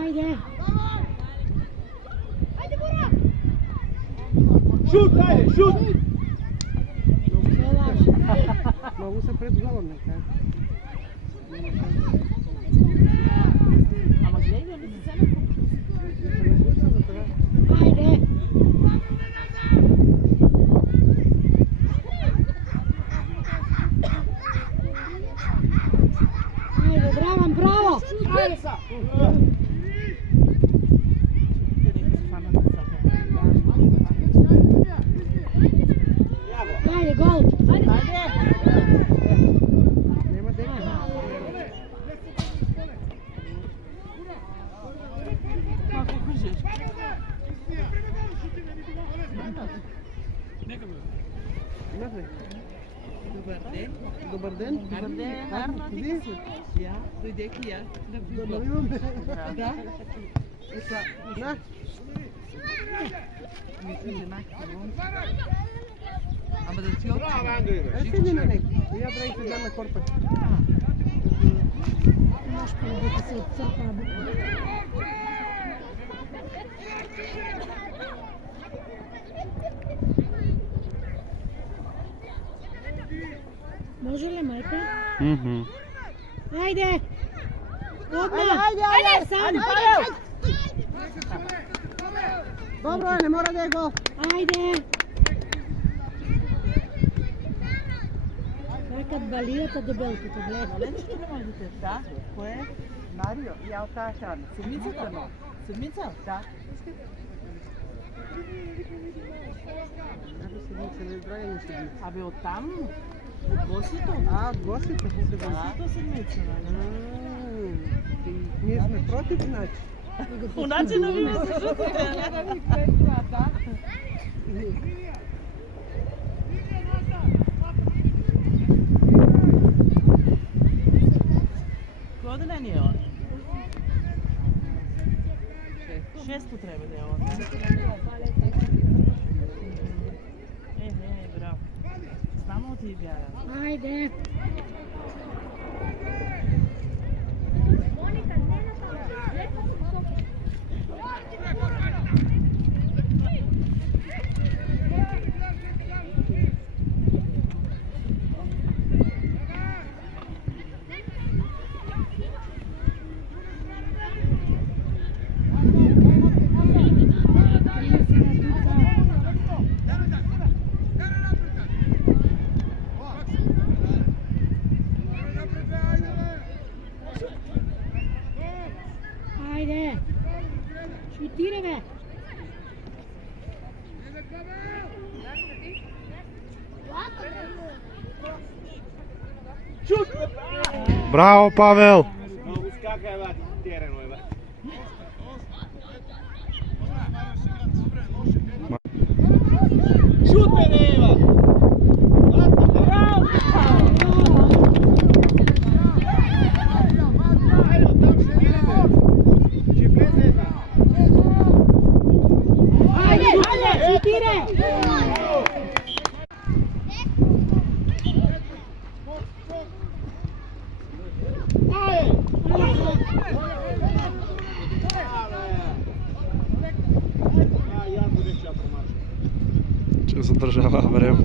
Ajde. Šut, ajde, šut! Mogu se pred golom nekaj. Ама гледай, не се на Ajde. Ajde, Dragan, bravo! Ajde sa! Ajde, gol! Nema deka. Kako kužiš? Imate? Добър ден. Добър ден. Добър ден. Арно, ти Вие? си? Я, дойдех и я. Да Да видя. имаме. Да. Еса, на. Мисля, жена. Ама да ти Bravo, отчи. Andrej! Седи на neki. Ja pravim se dan na korpa. Možeš probiti se od crta bukva. Može li, majka? Ajde! Odmah! Ajde, sam! Dobro, ne mora da je gol. Ajde! Nekad balirata debelката, гледай. Оле, че не можете? Да. Кое? Марио. Я окажа. Седмицата, но. Седмица? Да. Ето седмица, не здраве не седмица. Абе, оттам. От гостито. А, от гостите. Гостито седмица, нали? Ние сме против, значи. По начина ви не се шутите. Кой отделение е он? Шесто трябва да е он. Браво. Само ти вяра. Ajde! Ajde! Šutire me! Šut! Bravo, Pavel! Много скакай, бе, терено е, бе. Šut, bе, ne, bе! Bravo! Ajde, otam še idete. Če plezete. Ajde! Šutire! Че задържава време.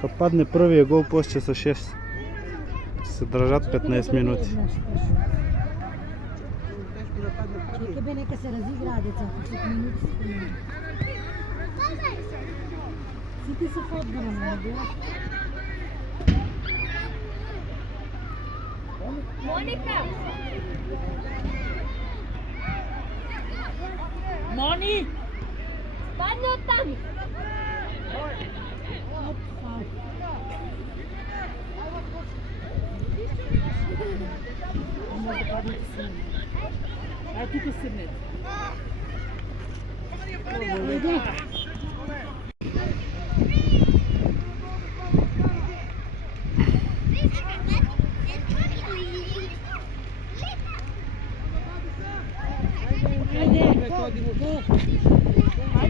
Като падне първия гол, после са 6. Се държат 15 минути. Čekaj be, neka se razigra, deca, 10 minut se pomeni. Svi ti se fotbalom, ne gledaš? Monika! Мони! Padni od tam! Op, faul. Може да паднете си. Ай, тук седнете. Ajde! Ajde! Go!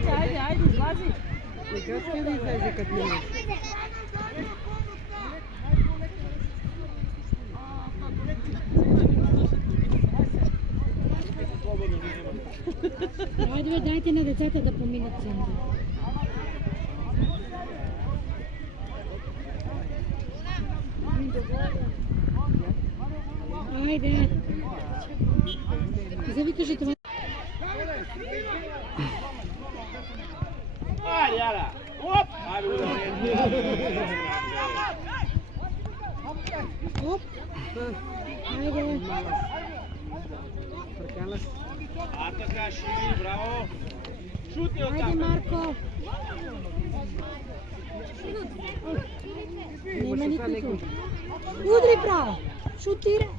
Сега ще да излезе като минути. Айде бе, дайте на децата да поминат център. Айде. Завикаш това. Оп. Айде. Прекалаш. Айде, Марко. Nema niko tu. Udri pravo. Šutira.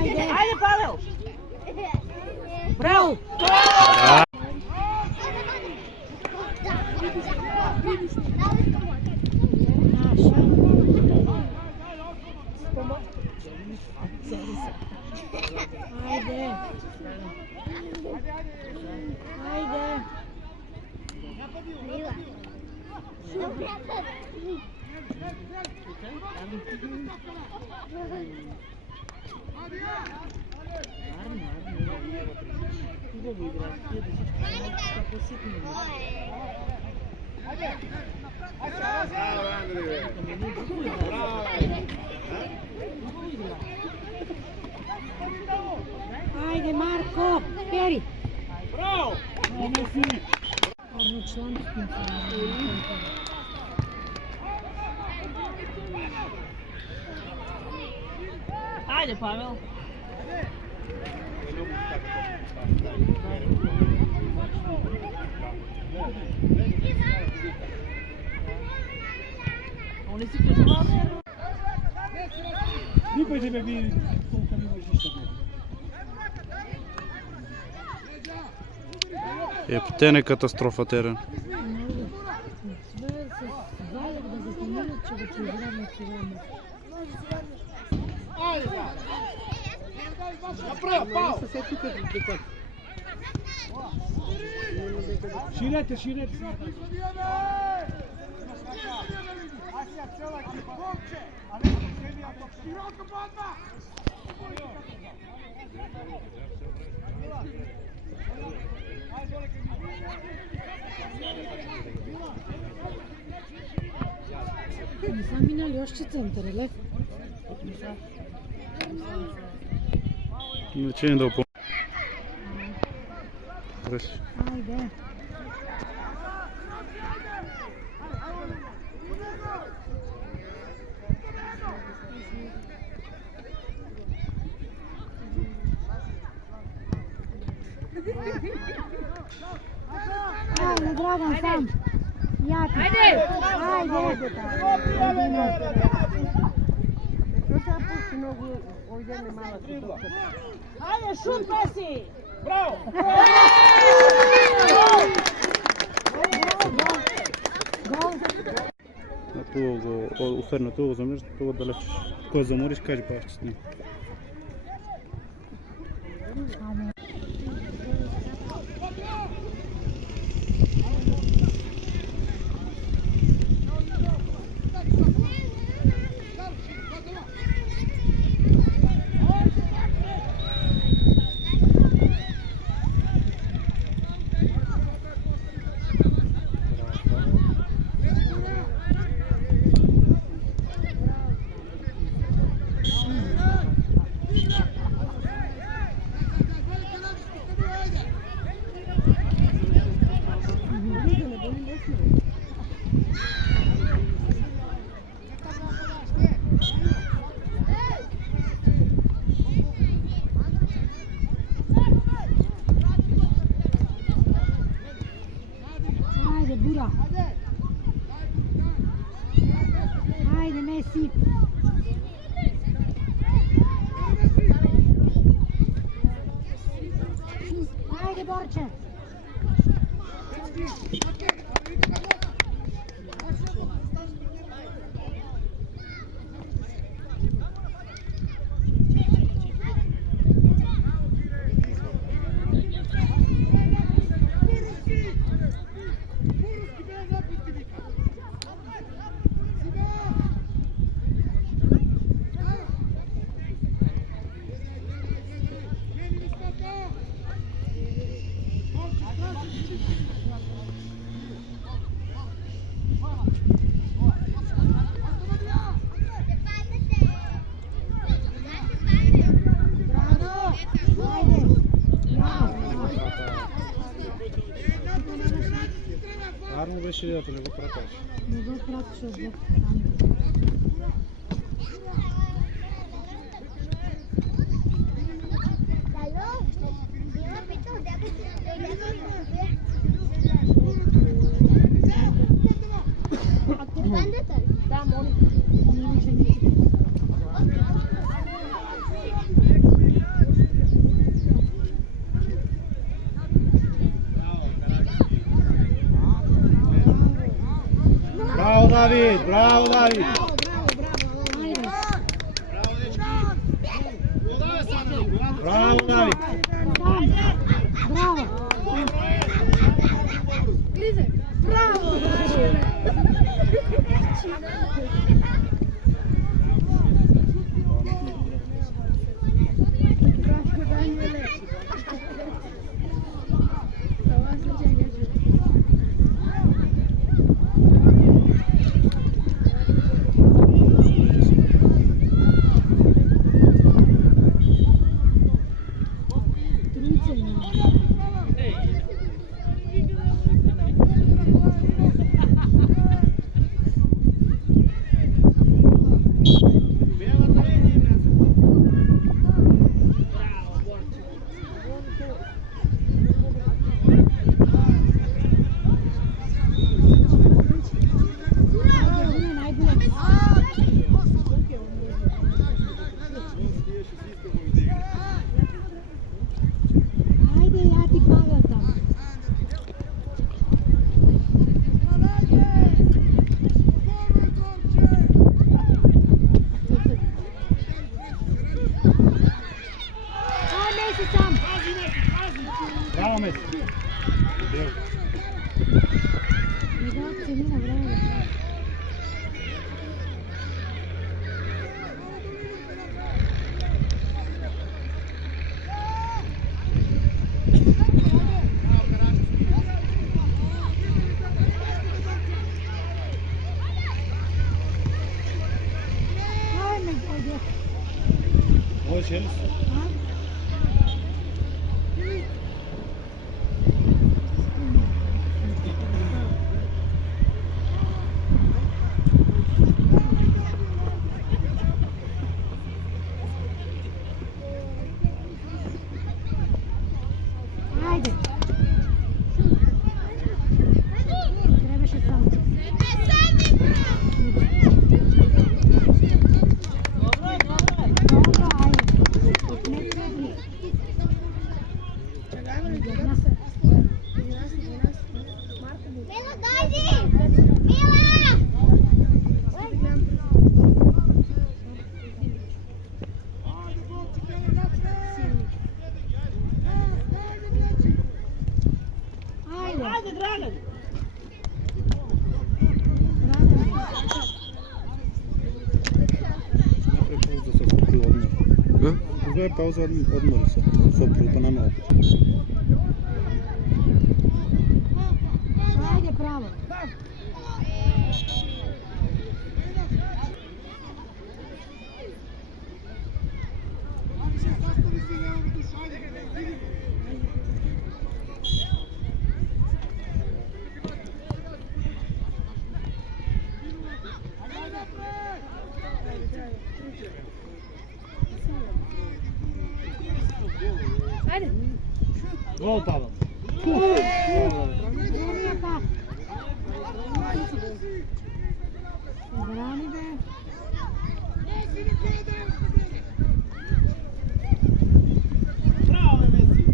Ajde. Ajde, Pavel! Bravo! Naša. Ajde. Ajde. Ajde, Marko, peri. Bravo! Ono članstvo. Ajde, Pavel! Oni si kažu Никой тебе би толкова не можеш да Е, птене катастрофа терен. Sve se valja da ga pominut će da će izravno kilometr. Направо, Са се тук децата. ширете, ширете. Не са минали още центъра, ле? Значение да опомня. Ajde. Ajde, Dragan, sam. Ja ti. Ajde! Ajde! Защо сега пусти много ойдене малък? Ajde, šut, Messi! Браво! А това го оферна, това го замреш, това го далеч. Кой замориш, кажи пак, че сни. Ajde, Borče. Арно беше идеята, не го праташ. Не го пратиш от Бог. Da, Monica. Браво, Давид! Браво, Давид! Браво, Давид! Браво! Ajde, ja ti Pavel tamo. Aj, Messi sam. Браво, Меси! Бил. Njegova celina, bravo. Aj, me ovdje. Ovo je Chelsea. Ajde. Trebaš je samo. Dobro, ajde. Ne trebni. Mila, dajdi! Mila! Ajde. Ajde, Dragan. Najprej pauza sa skupil odmor. Ovo je pauza odmora sa Sopru, pa nama opet. Ajde, pravo. Ajde. Gol, Pavel. Lijepa. Brani be. Bravo, Messi!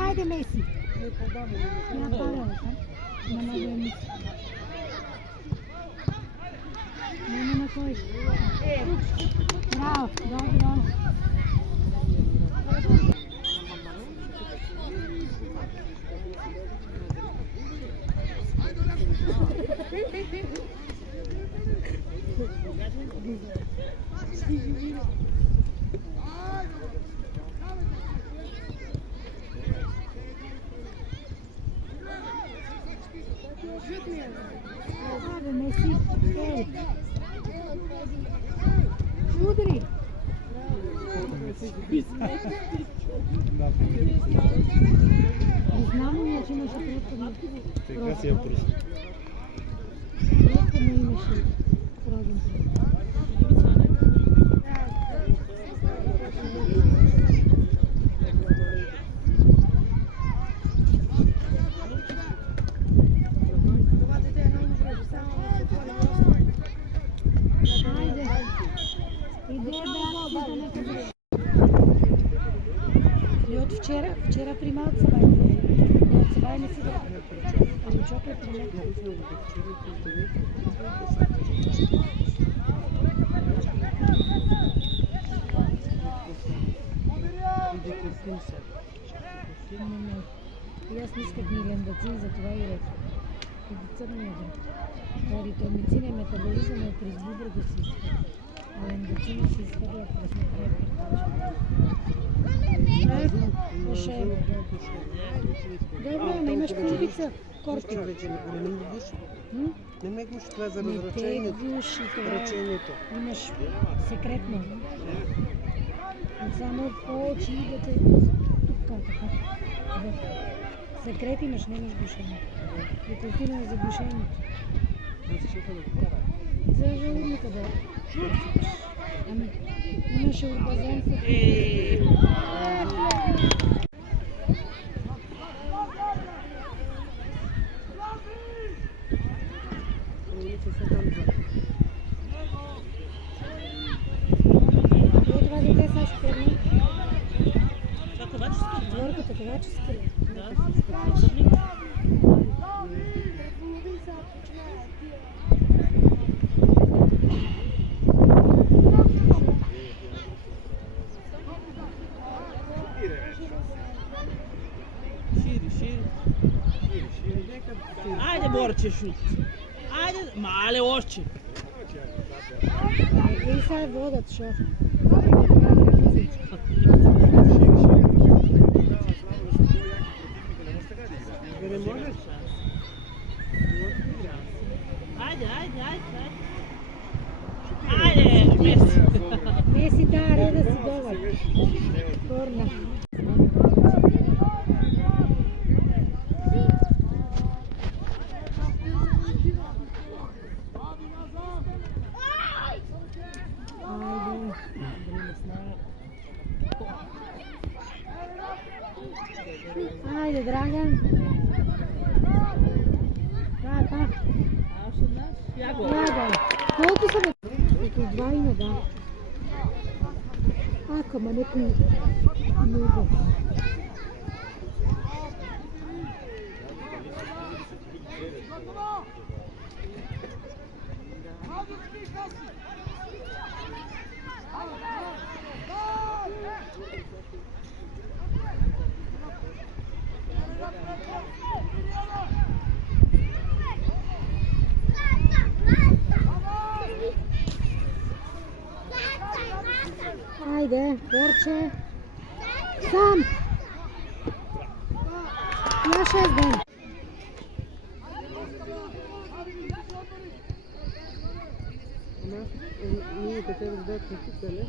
Ajde, Messi. Ja padam. Ne mogu ništa. Nema na koji. Bravo, dobro. Ajde, Messi. Udri. Znamo ja че имаше prethodno. Сега си я просто. Prethodno имаше problem. Ajde. Иде да некъде. И от вчера при малко събай. От събай не си да. Ръчок е при малко. И аз не исках ни лендацин, затова и рекох. И да църна един. Еритромицин е метаболизъм е през бубрата си иска. А лендацин се изхвърля през направи. Добре, ама имаш пулбица, корти. Не ме гуши, това е за Не те разръчението. гуши, това е. Ръчението. Имаш секретно. Само по очи да те... Тук така. Секрет имаш, нямаш гушение. Никотина е за гушението. За желудника да. Ами, имаше урбазен в... Това дете са шперни. Четвърката, коваческа ли? Ajde, Borče, šut. Ajde, male oči. И сега водят, шо? Не можеш? Ajde, ajde, ajde. Ajde, Messi. Меси, да, реда си долар. Корна. Ajde, Dragan. Да, па. Ja go. Dragan. Колко са бе? Ето два има, да. Ако, ма некои много. Ajde, Borče. Sam. Ja 6 ден. Ние те трябва да дадат не?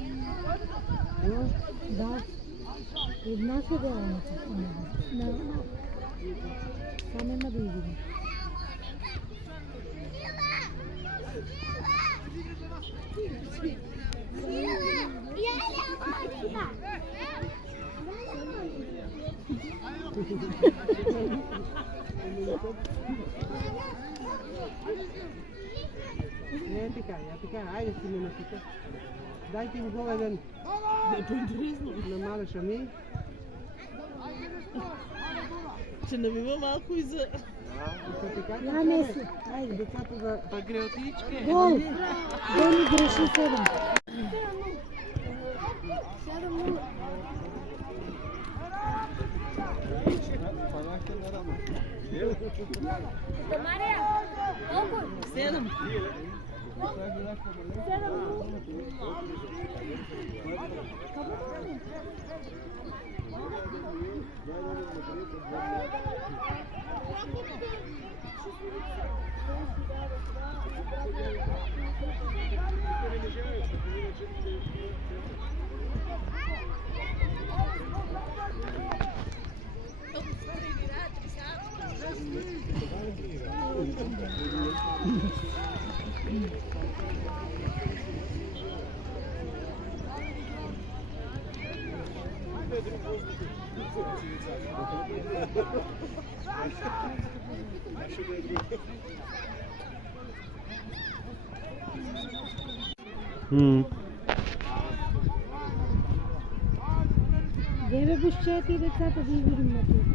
Да. Една се деланица. Да. Само една да видим. ти кажа, я така, айде си минутите. Дайте им гол един. Да е по-интересно. На Малеша ми. Ще навива малко и за Я Меси. Айде. Децата за... пагреотички. Гол. Дени греши 7. 7-0. Мария, колко? 7. Деве гущете и децата да ги видим на тук.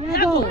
Я гол.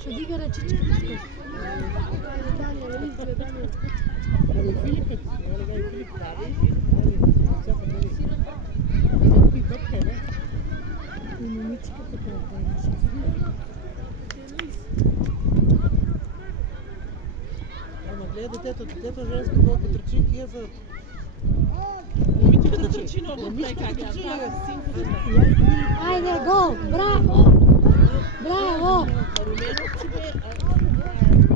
Ще дига ръчичката скъс. И момичката колко имаше. Ама гледа детето женско колко тръчи, тия за... Момичката тръчи много добре, как я правя синката. Айде, гол! Браво! Браво! Руменовци бе...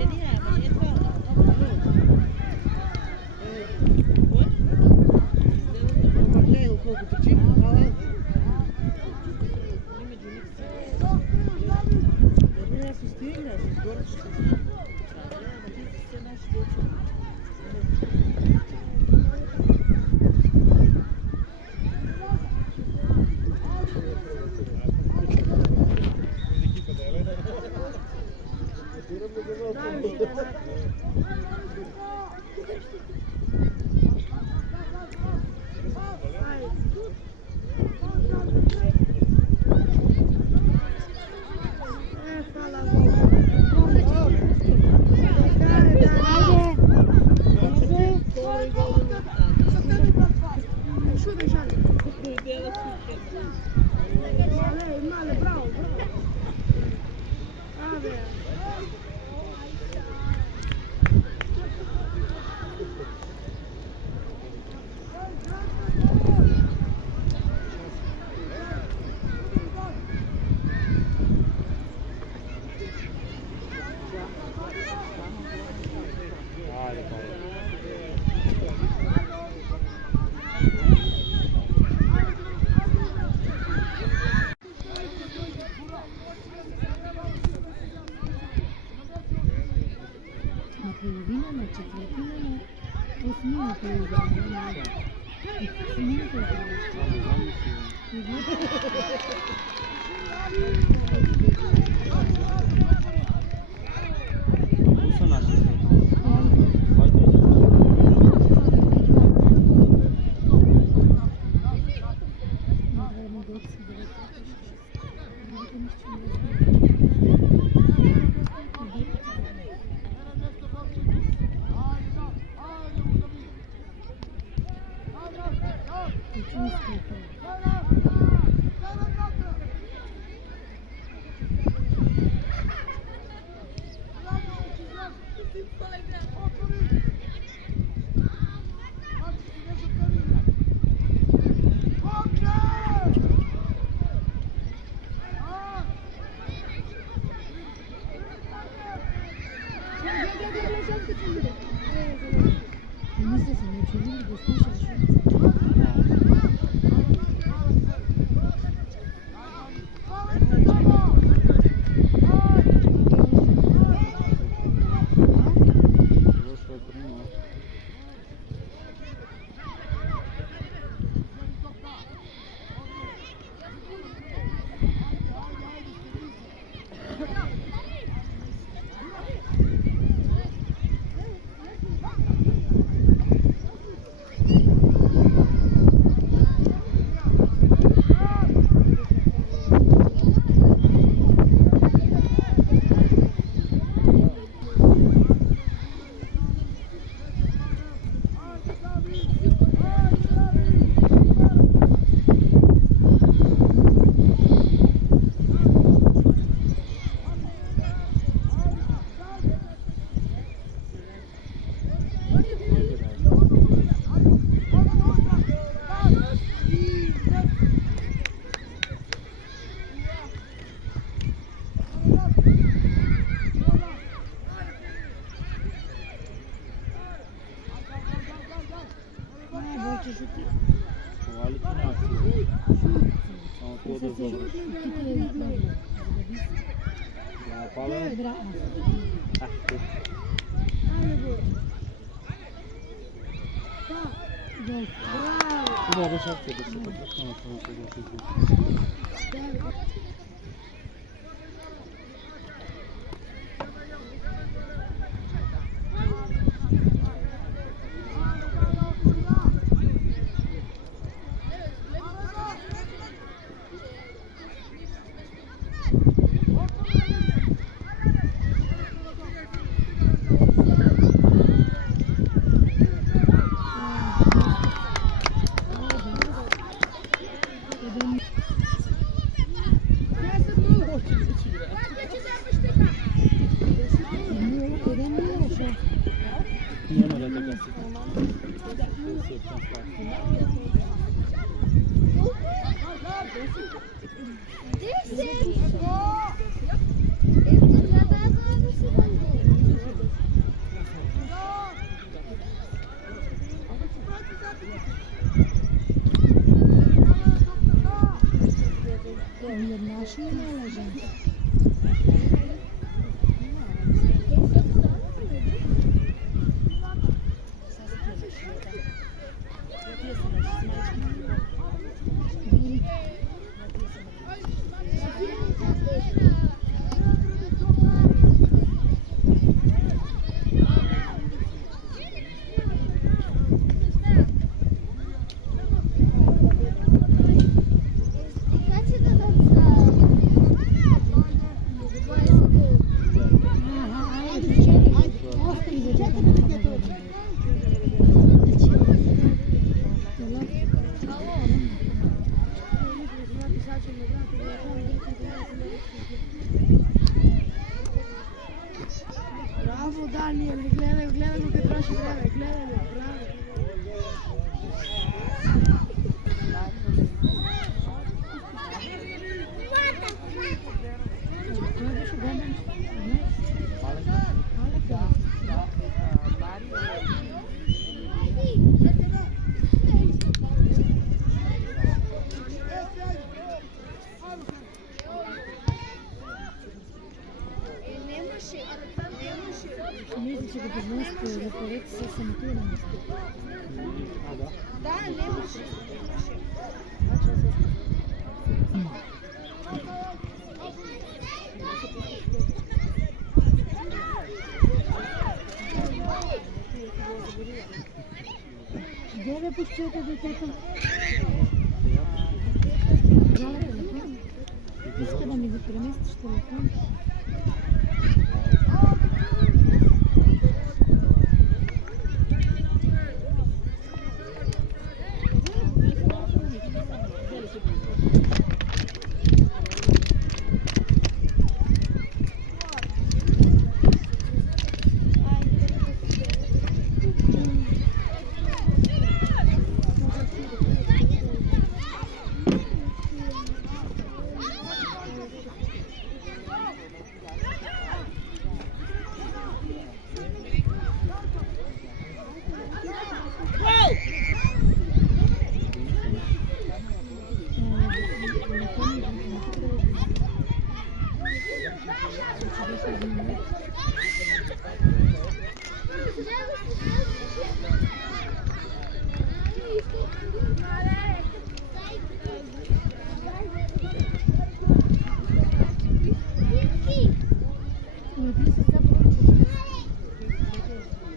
Не, ама не това. Кой? Гледа колко тръчи. Името не си. Добре, аз се стигна, аз се сгоря, ще се стигна. Ама ти си наши деца. Na polovina, na četvrtina, na osmina polovina. Osmina Даниеле, гледай го как троши време, гледай го, браво. Кой беше гонен? Мисля, че като външните ръкавици са самотирани. Да, нямаше. Где ви пущете детето? Дала телефон. Иска да ми го преместиш телефон.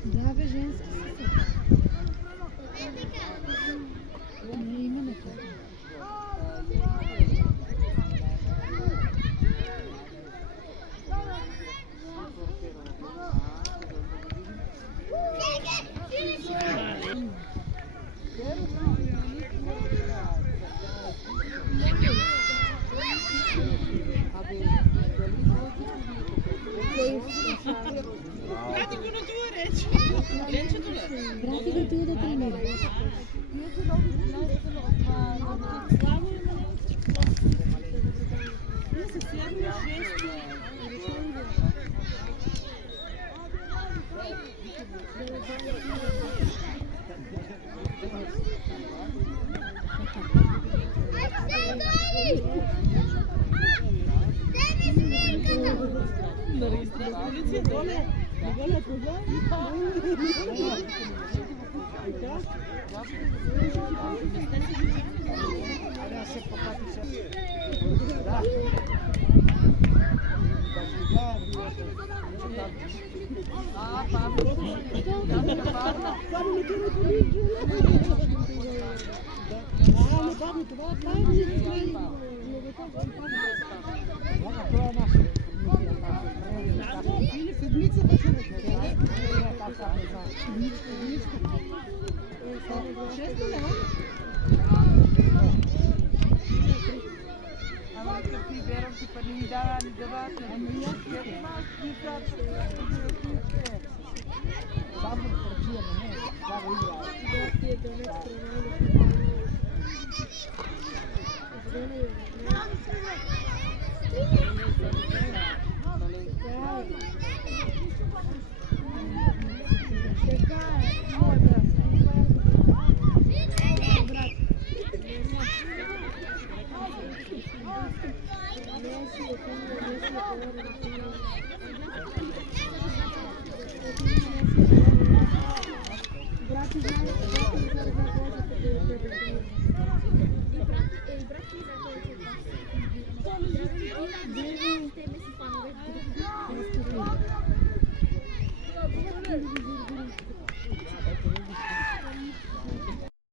Да, бе, женски са. Не, именно това. Прати го ти да тренираш. Ама какви верам си па не ми дава ни дават. Само да прочия на нея.